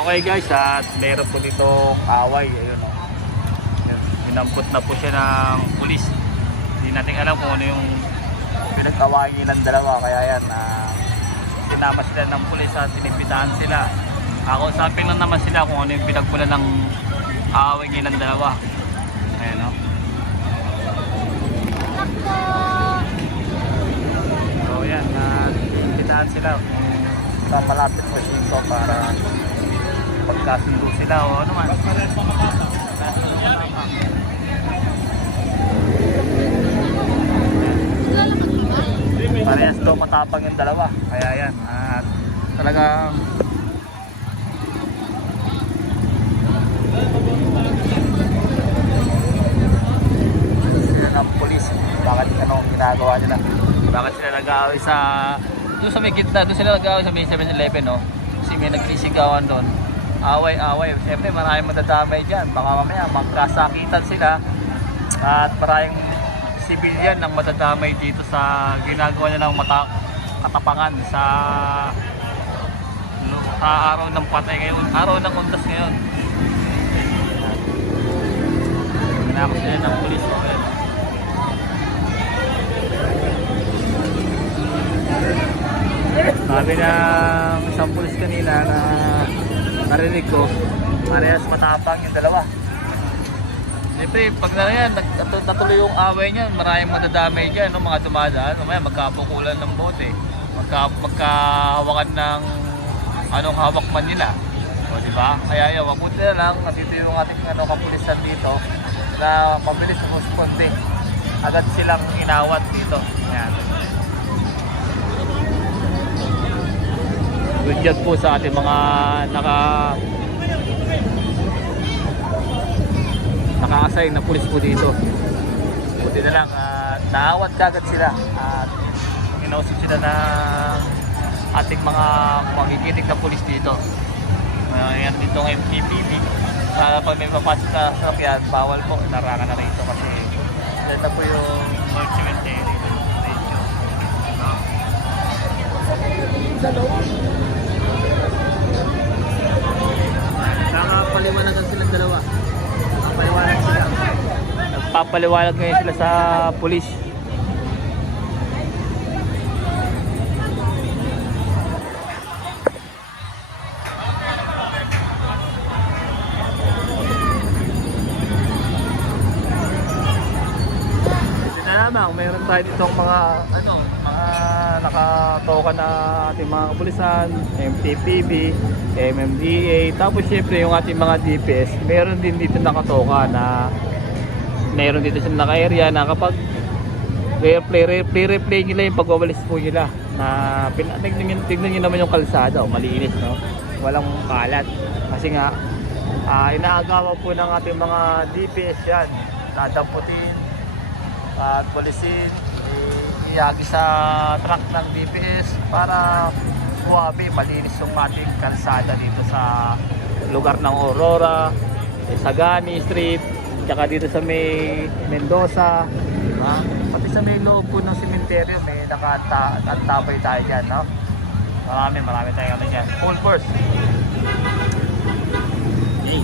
Okay guys, at meron po dito away. Ayun, oh. Inampot na po siya ng pulis. Hindi natin alam kung ano yung pinag-awayan nilang dalawa. Kaya yan, sinama sila ng pulis at sinipitaan sila. Ako sabi lang naman sila kung ano yung pinagmula ng away nilang dalawa. Ayan, oh. So yan, sinipitaan sila sa malapit po dito para pagkasundo sila o ano man. Parehas daw matapang yung dalawa. Kaya yan, at talagang sila ng polis. Bakit anong ginagawa nila? Bakit sila nag-aaway sa doon sa may gitna, doon sila nag-aaway sa may 7-Eleven, no? Kasi may nagsisigawan doon. Away-away. Siyempre maraming madadamay dyan. Baka mamaya magkasakitan sila at maraming civilian ang madadamay dito sa ginagawa nilang katapangan sa araw ng patay ngayon, araw ng undas ngayon. Ginagawa sila ng pulis. Sabi ng isang pulis kanina na narinig ko, parehas matapang yung dalawa. Siyempre, pag na yan, natuloy yung away niyan, maraming madadamay dyan, no? Mga dumadaan, mamaya magkapukulan ng bote, magkahawakan ng anong hawak man nila. O, diba? Kaya yun, mabuti na lang, at ito yung ating kapulisan dito, na mabilis responde. Agad silang inawat dito. Yan. Good job po sa ating mga naka-assign na pulis po dito. Buti na lang, naawat kagad sila at inausap sila ng ating mga magiginig na pulis dito. Yan dito ng MPPB. Pag may mapasok na sakyan, bawal po, narangan na rito kasi ito po yung North Cemetery. Nakapaliwanagan silang dalawa. Nakapaliwanag sila. Nagpapaliwanag ngayon sila sa pulis. Mayroon tayo dito mga mga nakatoka na ating mga kapulisan, MTPB, MMDA, tapos syempre yung ating mga DPS, mayroon din dito nakatoka na mayroon dito sila naka-area na kapag replay nila yung pagwawalis po nila na tignan nyo naman yung kalsada, malinis, no? Walang kalat kasi nga inaagawa po ng ating mga DPS yan, dadamputin at polisin, iyagi sa truck ng DPS para suwabe, malinis yung ating kalsada dito sa lugar ng Aurora, Sagani Street, tsaka dito sa may Mendoza, diba? Pati sa may loob po ng sementeryo may nakatabay tayo dyan, no? Marami tayong ano dyan, full force. Okay.